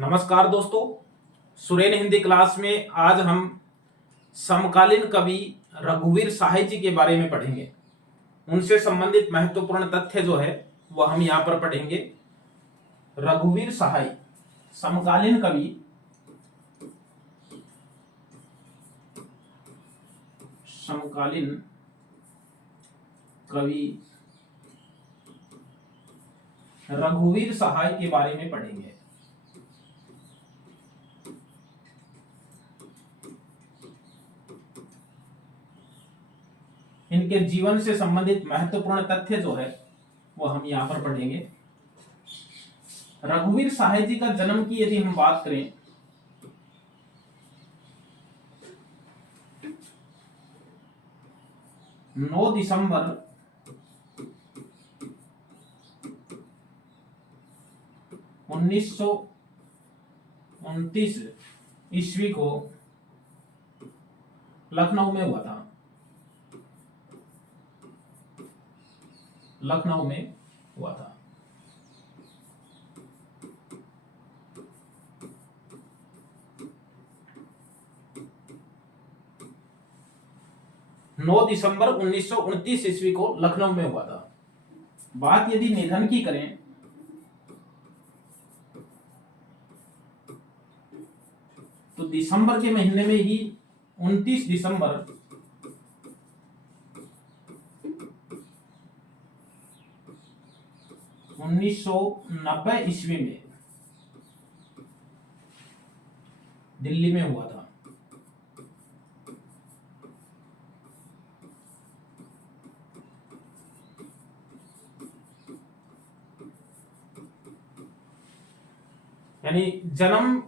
नमस्कार दोस्तों, सुरेन हिंदी क्लास में आज हम समकालीन कवि रघुवीर सहाय जी के बारे में पढ़ेंगे। उनसे संबंधित महत्वपूर्ण तथ्य जो है वह हम यहाँ पर पढ़ेंगे। रघुवीर सहाय समकालीन कवि रघुवीर सहाय के बारे में पढ़ेंगे। इनके जीवन से संबंधित महत्वपूर्ण तथ्य जो है वो हम यहां पर पढ़ेंगे। रघुवीर सहाय जी का जन्म की यदि हम बात करें नौ दिसंबर 1929 ईस्वी को लखनऊ में हुआ था। लखनऊ में हुआ था। नौ दिसंबर 1929 ईस्वी को लखनऊ में हुआ था। बात यदि निधन की करें तो दिसंबर के महीने में ही 29 दिसंबर 1990 ईस्वी में दिल्ली में हुआ था। यानी जन्म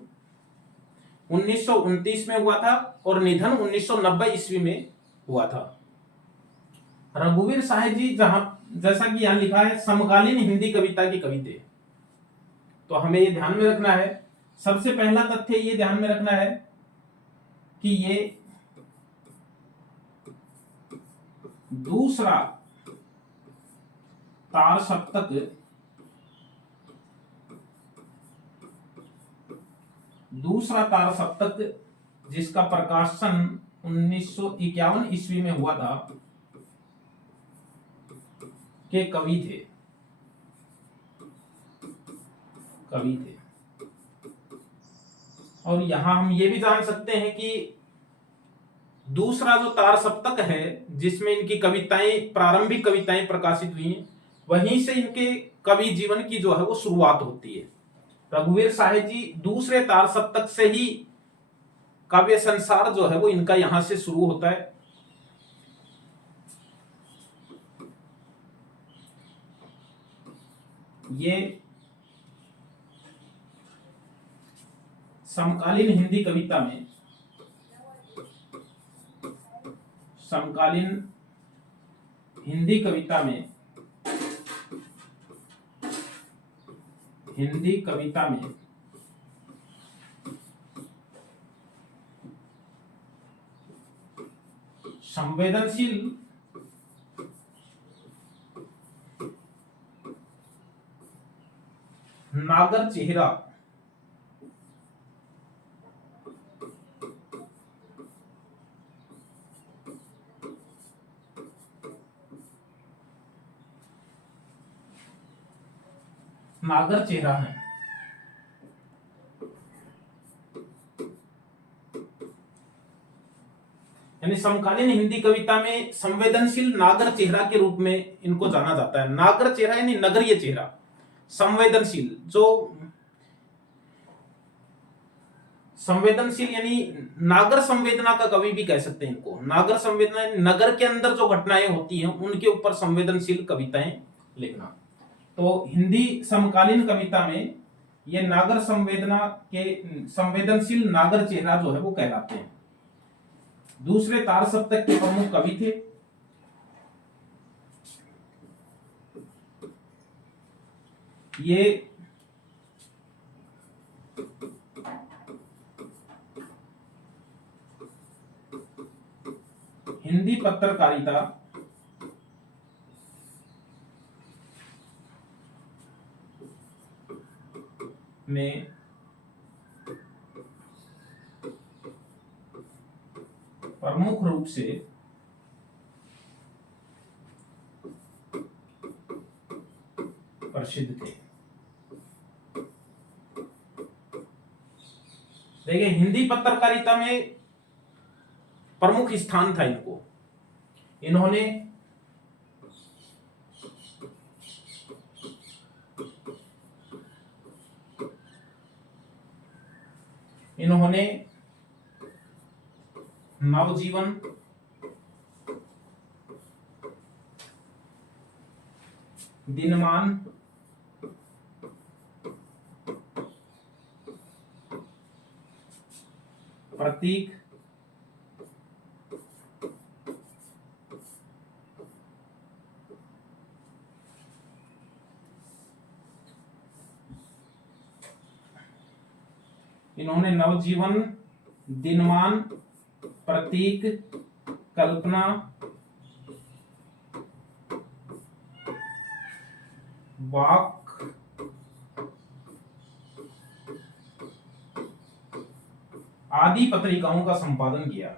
1929 में हुआ था और निधन 1990 ईस्वी में हुआ था। रघुवीर सहाय जी जैसा कि यहां लिखा है समकालीन हिंदी कविता के कवि थे। तो हमें ये ध्यान में रखना है, सबसे पहला तथ्य ये ध्यान में रखना है कि ये दूसरा तार सप्तक जिसका प्रकाशन 1951 ईस्वी में हुआ था के कवि थे। और यहां हम ये भी जान सकते हैं कि दूसरा जो तार सप्तक है जिसमें इनकी कविताएं, प्रारंभिक कविताएं प्रकाशित हुई हैं, वहीं से इनके कवि जीवन की जो है वो शुरुआत होती है। रघुवीर सहाय जी दूसरे तार सप्तक से ही काव्य संसार जो है वो इनका यहां से शुरू होता है। ये समकालीन हिंदी कविता में संवेदनशील नागर चेहरा है। यानी समकालीन हिंदी कविता में संवेदनशील नागर चेहरा के रूप में इनको जाना जाता है। नागर चेहरा यानी नगरीय चेहरा, संवेदनशील यानी नागर संवेदना का कवि भी कह सकते हैं इनको। नागर संवेदना नगर के अंदर जो घटनाएं होती हैं उनके ऊपर संवेदनशील कविताएं लिखना। तो हिंदी समकालीन कविता में ये नागर संवेदना के संवेदनशील नागर चेहरा जो है वो कहलाते हैं। दूसरे तार सप्तक के प्रमुख कवि थे। ये हिंदी पत्रकारिता में प्रमुख रूप से प्रसिद्ध थे। देखिए हिंदी पत्रकारिता में प्रमुख स्थान था इनको। इन्होंने नवजीवन, दिनमान, प्रतीक, इन्होंने नवजीवन, दिनमान, प्रतीक, कल्पना, वाक, आदि पत्रिकाओं का संपादन किया।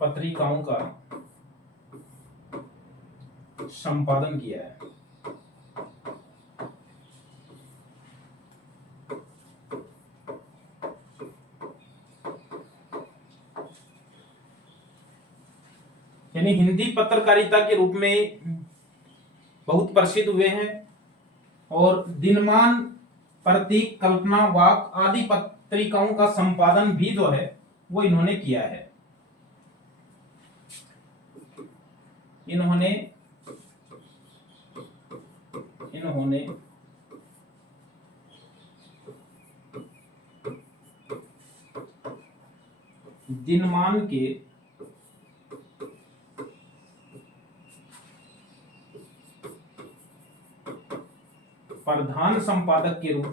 पत्रिकाओं का संपादन किया है। यानी हिंदी पत्रकारिता के रूप में बहुत प्रसिद्ध हुए हैं और दिनमान, प्रतीक, कल्पना, वाक आदि पत्रिकाओं का संपादन भी जो है वो इन्होंने किया है। इन्होंने दिनमान के प्रधान संपादक के रूप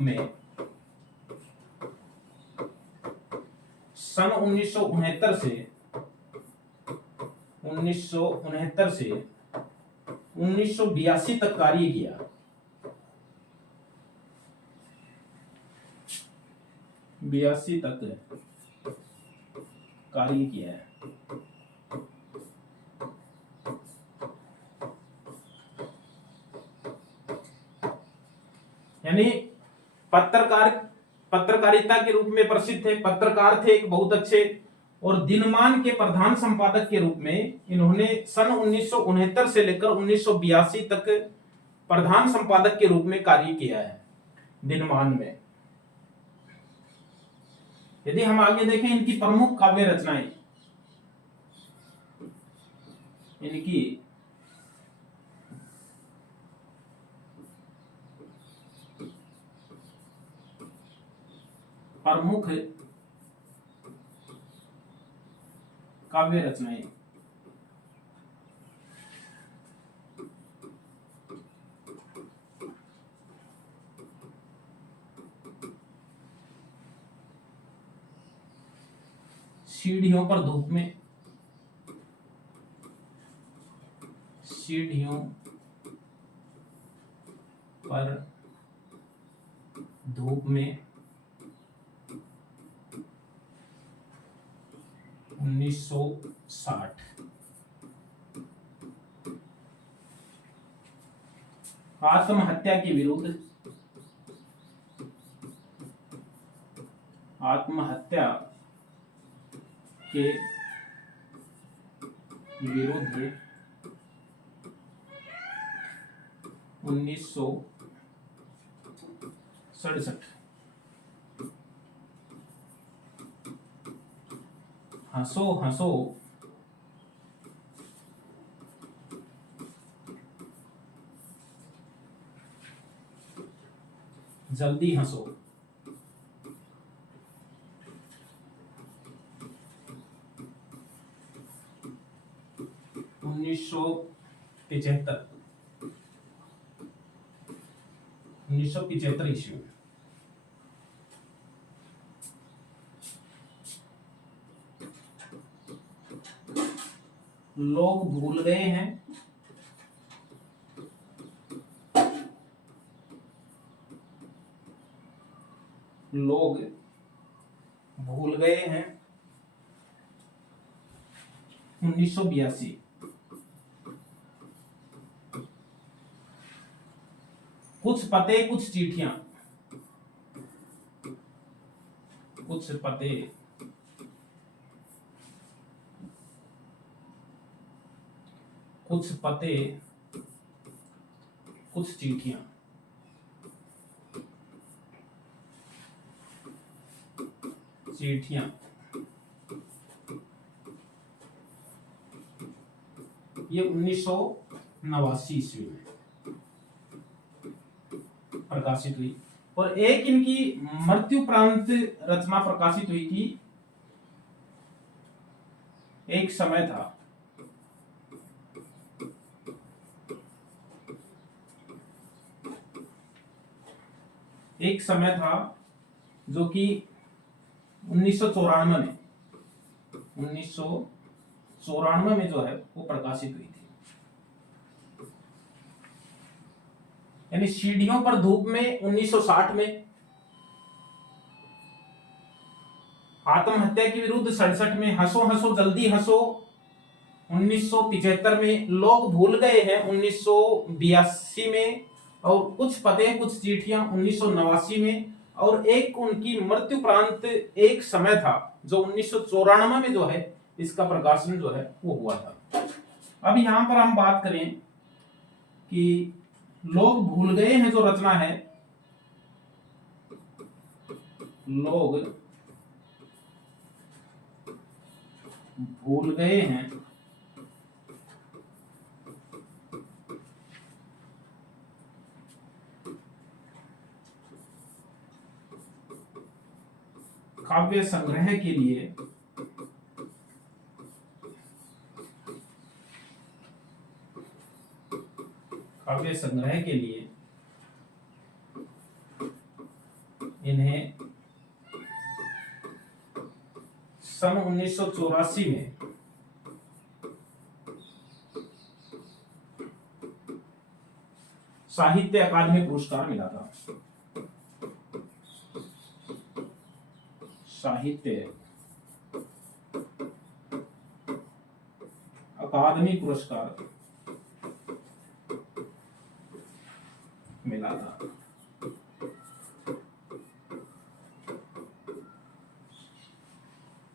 में सन 1969 से 1982 तक कार्य किया। 82 तक कार्य किया है। यानी पत्रकारिता के रूप में प्रसिद्ध थे, पत्रकार थे एक बहुत अच्छे, और दिनमान के प्रधान संपादक के रूप में इन्होंने सन 1969 से लेकर 1982 तक प्रधान संपादक के रूप में कार्य किया है दिनमान में। यदि हम आगे देखें इनकी प्रमुख काव्य रचनाएं, इनकी प्रमुख काव्य रचनाएं, सीढ़ियों पर धूप में, सीढ़ियों पर धूप में 1960, आत्महत्या के विरुद्ध, आत्महत्या के विरुद्ध 1967, हंसो हंसो जल्दी हंसो, 1975 ईस्वी। लोग भूल गए हैं लोग भूल गए हैं 1982। कुछ पते कुछ चिट्ठियां, कुछ पते कुछ पते कुछ चिट्ठियां, चिट्ठियां ये 1989 ईस्वी में प्रकाशित हुई। और एक इनकी मृत्युपरांत रचना प्रकाशित हुई थी। एक समय था, एक समय था जो कि 1994 में, 1994 में जो है वो प्रकाशित हुई थी। यानी सीढ़ियों पर धूप में 1960 में, आत्महत्या के विरुद्ध 67 में, हंसो हंसो जल्दी हंसो 1975 में, लोग भूल गए हैं 1982 में, और कुछ पते कुछ चिट्ठियां 1989 में, और एक उनकी मृत्युपरांत एक समय था जो 1994 में जो है इसका प्रकाशन जो है वो हुआ था। अब यहां पर हम बात करें कि लोग भूल गए हैं जो रचना है, लोग भूल गए हैं काव्य संग्रह के लिए इन्हें सन 1984 में साहित्य अकादमी पुरस्कार मिला था। साहित्य अकादमी पुरस्कार मिला था।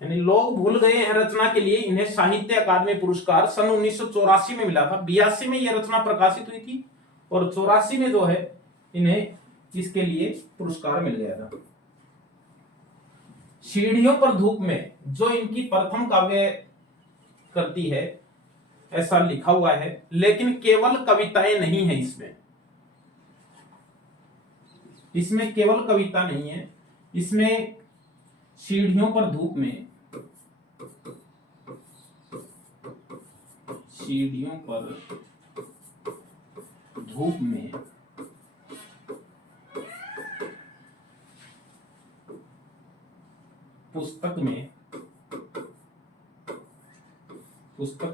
यानी लोग भूल गए हैं रचना के लिए इन्हें साहित्य अकादमी पुरस्कार सन 1984 में मिला था। 82 में यह रचना प्रकाशित हुई थी और 84 में जो है इन्हें इसके लिए पुरस्कार मिल गया था। सीढ़ियों पर धूप में जो इनकी प्रथम काव्य करती है ऐसा लिखा हुआ है, लेकिन केवल कविताएं नहीं है इसमें केवल कविता नहीं है, इसमें सीढ़ियों पर धूप में, सीढ़ियों पर धूप में पुस्तक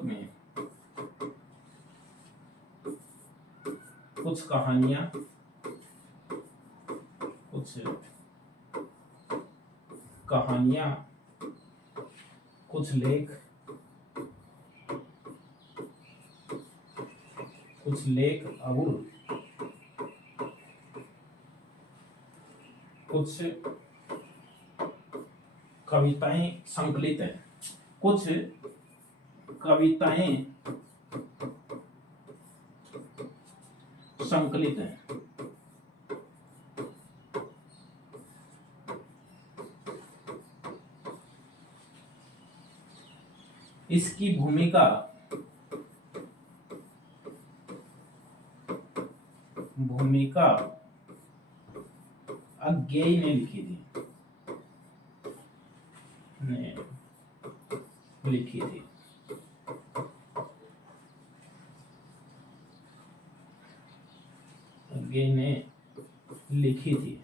में कुछ कहानियां, कुछ लेख अबुल, कुछ कविताएं संकलित हैं, कुछ कविताएं संकलित हैं। इसकी भूमिका अज्ञेय ने लिखी थी, अज्ञेय ने लिखी थी।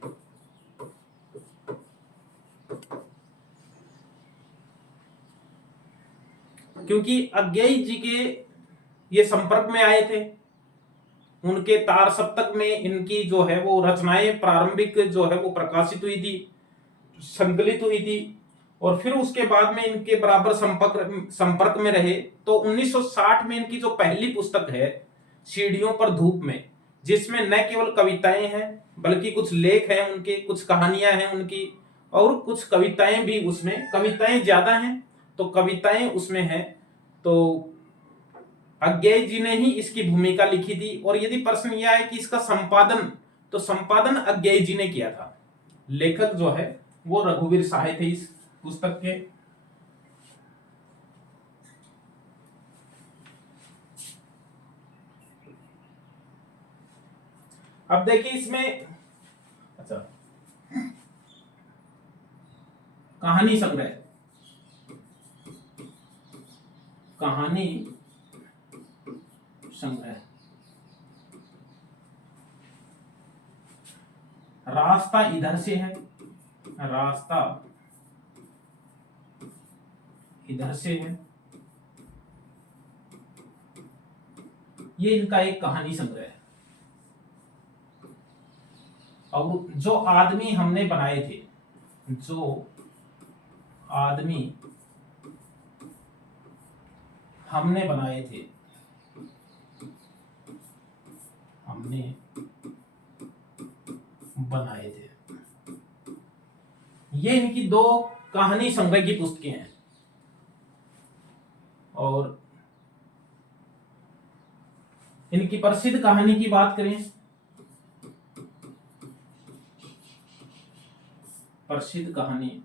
क्योंकि अज्ञेय जी के ये संपर्क में आए थे, उनके तार सप्तक में इनकी जो है वो रचनाएं प्रारंभिक जो है वो प्रकाशित हुई थी। संकलित हुई थी और फिर उसके बाद में इनके बराबर संपर्क में रहे। तो 1960 में इनकी जो पहली पुस्तक है सीढ़ियों पर धूप में, जिसमें न केवल कविताएं हैं बल्कि कुछ लेख हैं उनके, कुछ कहानियां हैं उनकी और कुछ कविताएं भी, उसमें कविताएं ज्यादा हैं तो कविताएं उसमें हैं। तो अज्ञेय जी ने ही इसकी भूमिका लिखी थी। और यदि प्रश्न यह है कि इसका संपादन, तो संपादन अज्ञेय जी ने किया था। लेखक जो है वो रघुवीर सहाय थे इस पुस्तक के। अब देखिए इसमें, अच्छा, कहानी संग्रह, कहानी संग्रह, रास्ता इधर से है, रास्ता इधर से है, ये इनका एक कहानी संग्रह है। और जो आदमी हमने बनाए थे, जो आदमी हमने बनाए थे, हमने बनाए थे, ये इनकी दो कहानी संग्रह की पुस्तकें हैं। और इनकी प्रसिद्ध कहानी की बात करें, प्रसिद्ध कहानी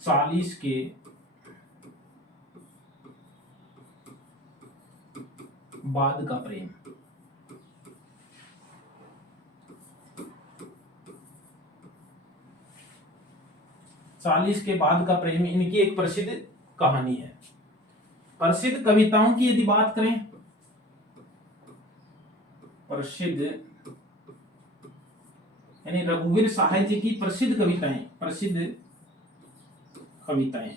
चालीस के बाद का प्रेम, 40 के बाद का प्रेम इनकी एक प्रसिद्ध कहानी है। प्रसिद्ध कविताओं की यदि बात करें, प्रसिद्ध यानी रघुवीर सहाय जी की प्रसिद्ध कविताएं, प्रसिद्ध कविताएं,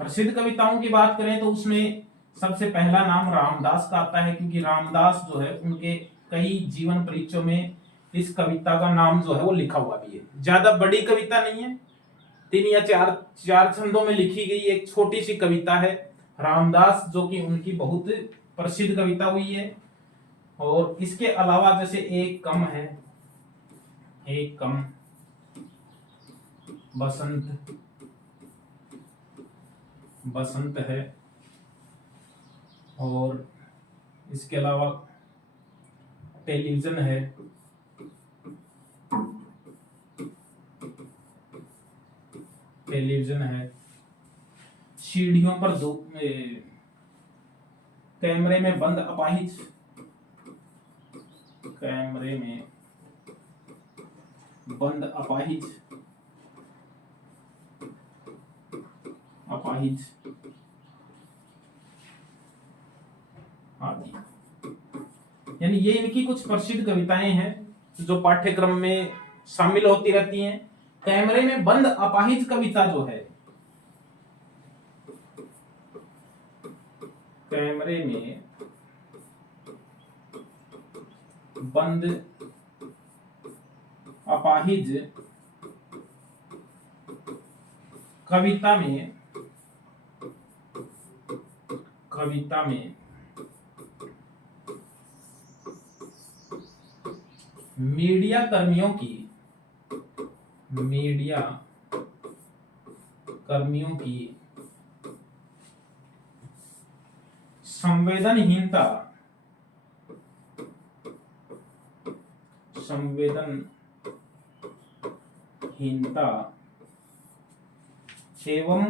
प्रसिद्ध कविताओं की बात करें तो उसमें सबसे पहला नाम रामदास का आता है, क्योंकि रामदास जो है उनके कई जीवन परिचयों में इस कविता का नाम जो है वो लिखा हुआ भी है। ज्यादा बड़ी कविता नहीं है, 3 या 4 छंदों में लिखी गई एक छोटी सी कविता है रामदास, जो कि उनकी बहुत प्रसिद्ध कविता हुई है। और इसके अलावा जैसे एक कम है, एक कम, बसंत, बसंत है। और इसके अलावा टेलीविजन है, टेलीविजन है, सीढ़ियों पर दो, कैमरे में बंद अपाहिज, कैमरे में बंद अपाहिज, अपाहिज आदि। यानी ये इनकी कुछ प्रसिद्ध कविताएं हैं जो पाठ्यक्रम में शामिल होती रहती हैं। कैमरे में बंद अपाहिज कविता जो है, कैमरे में बंद अपाहिज कविता में, कविता में मीडिया कर्मियों की, मीडिया कर्मियों की संवेदनहीनता, संवेदनहीनता एवं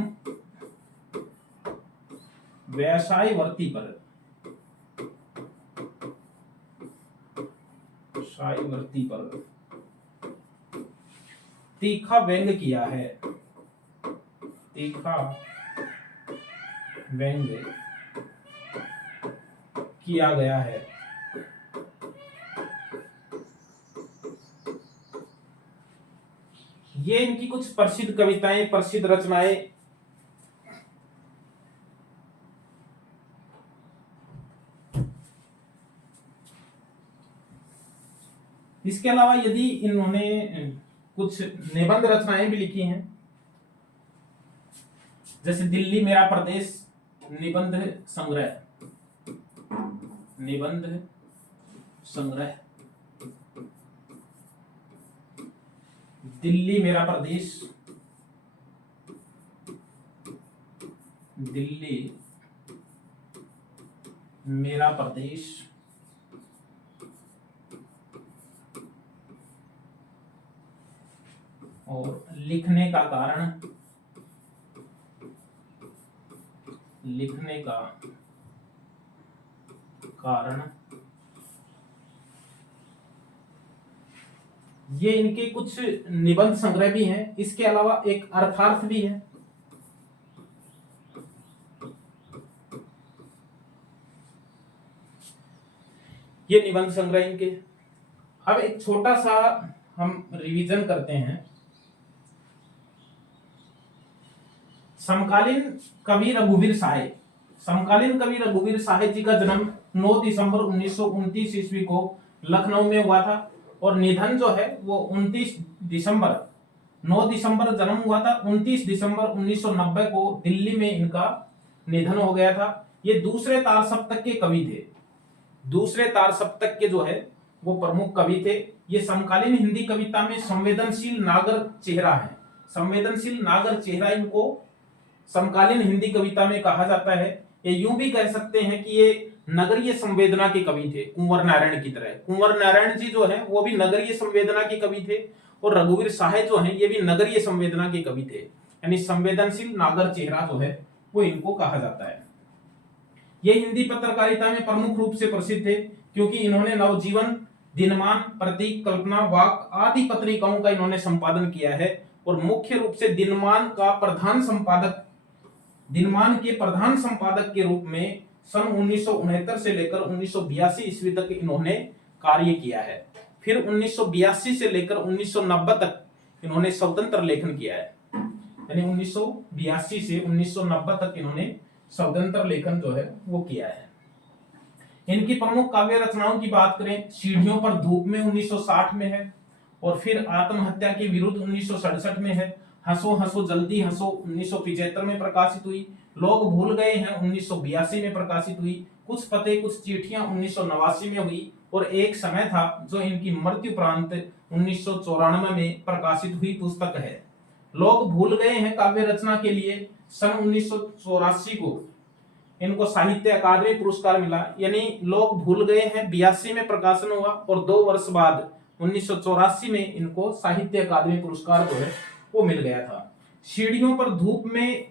व्यवसायवर्ती पर, व्यवसायवर्ती पर तीखा व्यंग किया है, तीखा व्यंग किया गया है। ये इनकी कुछ प्रसिद्ध कविताएं, प्रसिद्ध रचनाएं। इसके अलावा यदि इन्होंने कुछ निबंध रचनाएं भी लिखी हैं, जैसे दिल्ली मेरा प्रदेश निबंध संग्रह, निबंध संग्रह, दिल्ली मेरा प्रदेश, दिल्ली मेरा प्रदेश, और लिखने का कारण, लिखने का कारण, ये इनके कुछ निबंध संग्रह भी हैं। इसके अलावा एक अर्थार्थ भी है। ये निबंध संग्रह इनके। अब एक छोटा सा हम रिवीजन करते हैं। समकालीन कवि रघुवीर साहे, समकालीन कवि रघुवीर साहे जी का जन्म 9 दिसंबर 1929 ईस्वी को लखनऊ में हुआ था और निधन जो है वो 29 दिसंबर 9 दिसंबर जन्म हुआ था, 29 दिसंबर 1990 को दिल्ली में इनका निधन हो गया था। ये दूसरे तार सप्तक के कवि थे, दूसरे तार सप्तक के जो है वो प्रमुख कवि थे। ये समकालीन हिंदी कविता में संवेदनशील नागर चेहरा है, संवेदनशील नागर चेहरा इनको समकालीन हिंदी कविता में कहा जाता है। ये यूं भी कह सकते हैं कि ये नगरीय संवेदना के कवि थे, कुंवर नारायण की तरह। कुंवर नारायण जी जो है वो भी नगरीय संवेदना के कवि थे और रघुवीर साहे जो है ये भी नगरीय संवेदना के कवि थे, यानी संवेदनशील नागर चेहरा जो है वो इनको कहा जाता है। ये हिंदी पत्रकारिता में प्रमुख रूप से प्रसिद्ध थे क्योंकि इन्होंने नवजीवन, दिनमान, प्रतीक, कल्पना, वाक आदि पत्रिकाओं का इन्होंने संपादन किया है और मुख्य रूप से दिनमान का प्रधान संपादक, दिनमान के प्रधान संपादक के रूप में सन 1969 से लेकर 1982 ईस्वी तक इन्होंने कार्य किया है। फिर 1982 से लेकर 1990 तक इन्होंने स्वतंत्र लेखन किया है, यानी 1982 से 1990 तक इन्होंने स्वतंत्र लेखन जो है वो किया है। इनकी प्रमुख काव्य रचनाओं की बात करें, सीढ़ियों पर धूप में 1960 में है और फिर आत्महत्या के विरुद्ध 1967 में है, हंसो हंसो जल्दी हंसो 1975 में प्रकाशित हुई, लोग भूल गए हैं 1982 में प्रकाशित हुई, कुछ पते कुछ चिट्ठियां 1989 में हुई और एक समय था जो इनकी मृत्यु प्रांत 1994 में प्रकाशित हुई पुस्तक है। लोग भूल गए हैं काव्य रचना के लिए सन 1984 को इनको साहित्य अकादमी पुरस्कार मिला, यानी लोग भूल गए हैं 82 में प्रकाशन हुआ और 2 वर्ष बाद 1984 में इनको साहित्य अकादमी पुरस्कार जो है वो मिल गया था। सीढ़ियों पर धूप में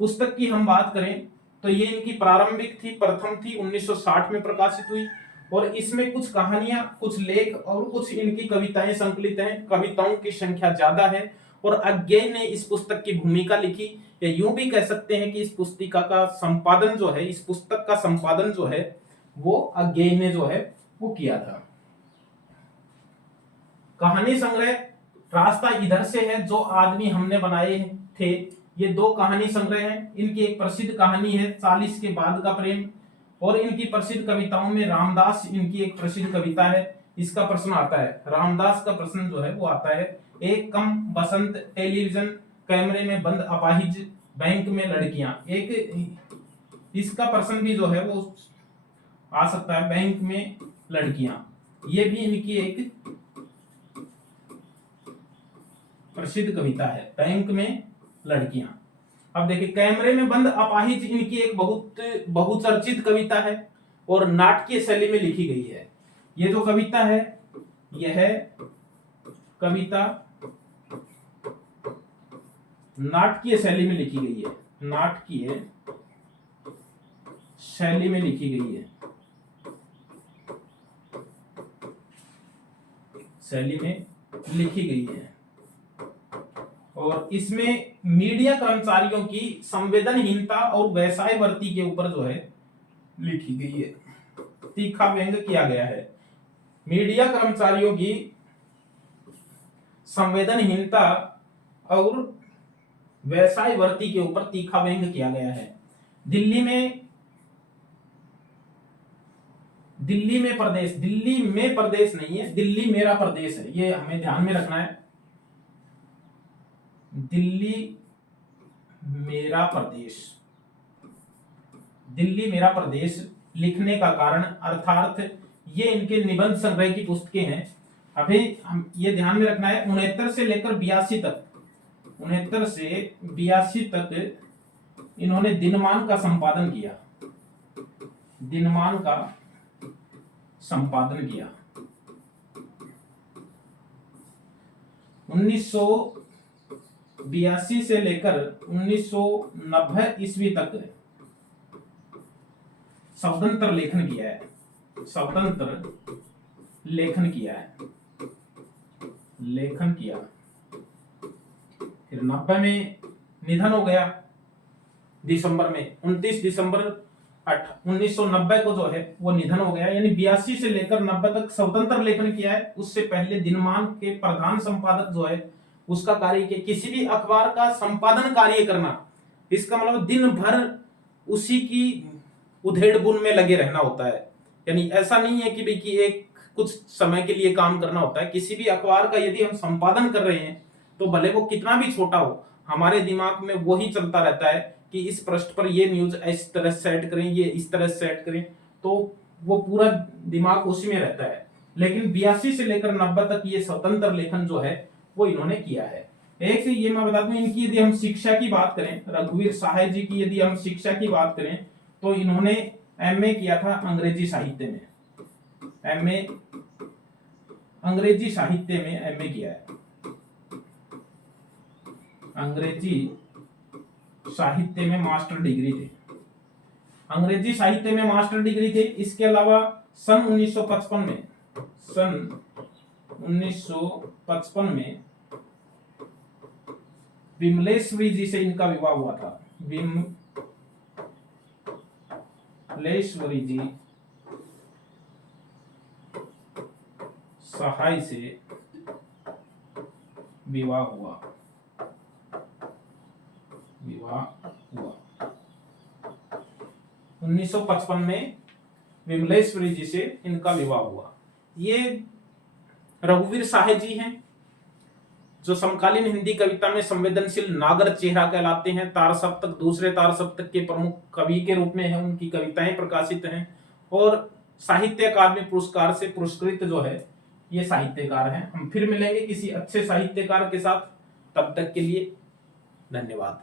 पुस्तक की हम बात करें तो ये इनकी प्रारंभिक थी, प्रथम थी, 1960 में प्रकाशित हुई और इसमें कुछ कहानियां, कुछ लेख और कुछ इनकी कविताएं संकलित हैं। कविताओं की संख्या ज्यादा है और अज्ञेय ने इस पुस्तक की भूमिका लिखी, या यूं भी कह सकते हैं कि इस पुस्तिका का संपादन जो है, इस पुस्तक का संपादन जो है वो अज्ञेय ने जो है वो किया था। कहानी संग्रह रास्ता इधर से है, जो आदमी हमने बनाए थे, ये 2 कहानी संग्रह हैं। इनकी एक प्रसिद्ध कहानी है 40 के बाद का प्रेम और इनकी प्रसिद्ध कविताओं में रामदास इनकी एक प्रसिद्ध कविता है। इसका प्रश्न आता है, रामदास का प्रश्न जो है वो आता है, एक कम बसंत, टेलीविजन, कैमरे में बंद अपाहिज, बैंक में लड़कियां। एक इसका प्रश्न भी जो है वो आ सकता है, बैंक में लड़कियां। ये भी इनकी एक प्रसिद्ध कविता है, बैंक में लड़कियां। अब देखिए, कैमरे में बंद अपाहिज इनकी एक बहुत बहुचर्चित कविता है और नाटकीय शैली में लिखी गई है। ये जो कविता है यह कविता नाटकीय शैली में लिखी गई है, नाटकीय शैली में लिखी गई है, शैली में लिखी गई है और इसमें मीडिया कर्मचारियों की संवेदनहीनता और व्यवसाय वर्ती के ऊपर जो है लिखी गई है, तीखा व्यंग किया गया है। मीडिया कर्मचारियों की संवेदनहीनता और व्यवसाय वर्ती के ऊपर तीखा व्यंग किया गया है। दिल्ली में प्रदेश, दिल्ली में प्रदेश नहीं है, दिल्ली मेरा प्रदेश है, ये हमें ध्यान में रखना है। दिल्ली मेरा प्रदेश, दिल्ली मेरा प्रदेश लिखने का कारण अर्थात ये इनके निबंध संग्रह की पुस्तकें हैं। अभी हम ये ध्यान में रखना है 69 से लेकर 82 तक, 69 से 82 तक इन्होंने दिनमान का संपादन किया, दिनमान का संपादन किया। 1982 से लेकर 1990 ईस्वी तक स्वतंत्र लेखन किया है, स्वतंत्र लेखन किया है, लेखन किया। फिर 90 में निधन हो गया दिसंबर में, 29 दिसंबर 1990 को जो है वो निधन हो गया। यानी 82 से लेकर 90 तक स्वतंत्र लेखन किया है। उससे पहले दिनमान के प्रधान संपादक जो है उसका कार्य किया। किसी भी अखबार का संपादन कार्य करना, इसका मतलब दिन भर उसी की उधेड़ बुन में लगे रहना होता है। यानी ऐसा नहीं है कि भाई कि एक कुछ समय के लिए काम करना होता है। किसी भी अखबार का यदि हम संपादन कर रहे हैं तो भले वो कितना भी छोटा हो, हमारे दिमाग में वही चलता रहता है कि इस पृष्ठ पर ये न्यूज इस तरह सेट करें, ये इस तरह सेट करें, तो वो पूरा दिमाग उसी में रहता है। लेकिन 82 से लेकर 90 तक ये स्वतंत्र लेखन जो है वो इन्होंने किया है। एक ये मैं बता दूं, इनकी यदि हम शिक्षा की बात करें, रघुवीर सहाय जी की यदि हम शिक्षा की बात करें तो इन्होंने एमए किया था अंग्रेजी साहित्य में, एमए अंग्रेजी साहित्य में एमए किया है, अंग्रेजी साहित्य में मास्टर डिग्री थे, अंग्रेजी साहित्य में मास्टर डिग्री थे। इसके अलावा सन 1955 में, सन 1955 में विमलेश्वरी जी से इनका विवाह हुआ था, विमलेश्वरी जी सहाय से विवाह हुआ, विवाह हुआ 1955 में विमलेश्वरी जी से इनका विवाह हुआ। ये रघुवीर सहाय जी हैं जो समकालीन हिंदी कविता में संवेदनशील नागर चेहरा कहलाते हैं। तार सप्तक, दूसरे तार सप्तक के प्रमुख कवि के रूप में है, उनकी कविताएं प्रकाशित हैं और साहित्य अकादमी पुरस्कार से पुरस्कृत जो है ये साहित्यकार हैं। हम फिर मिलेंगे किसी अच्छे साहित्यकार के साथ, तब तक के लिए धन्यवाद।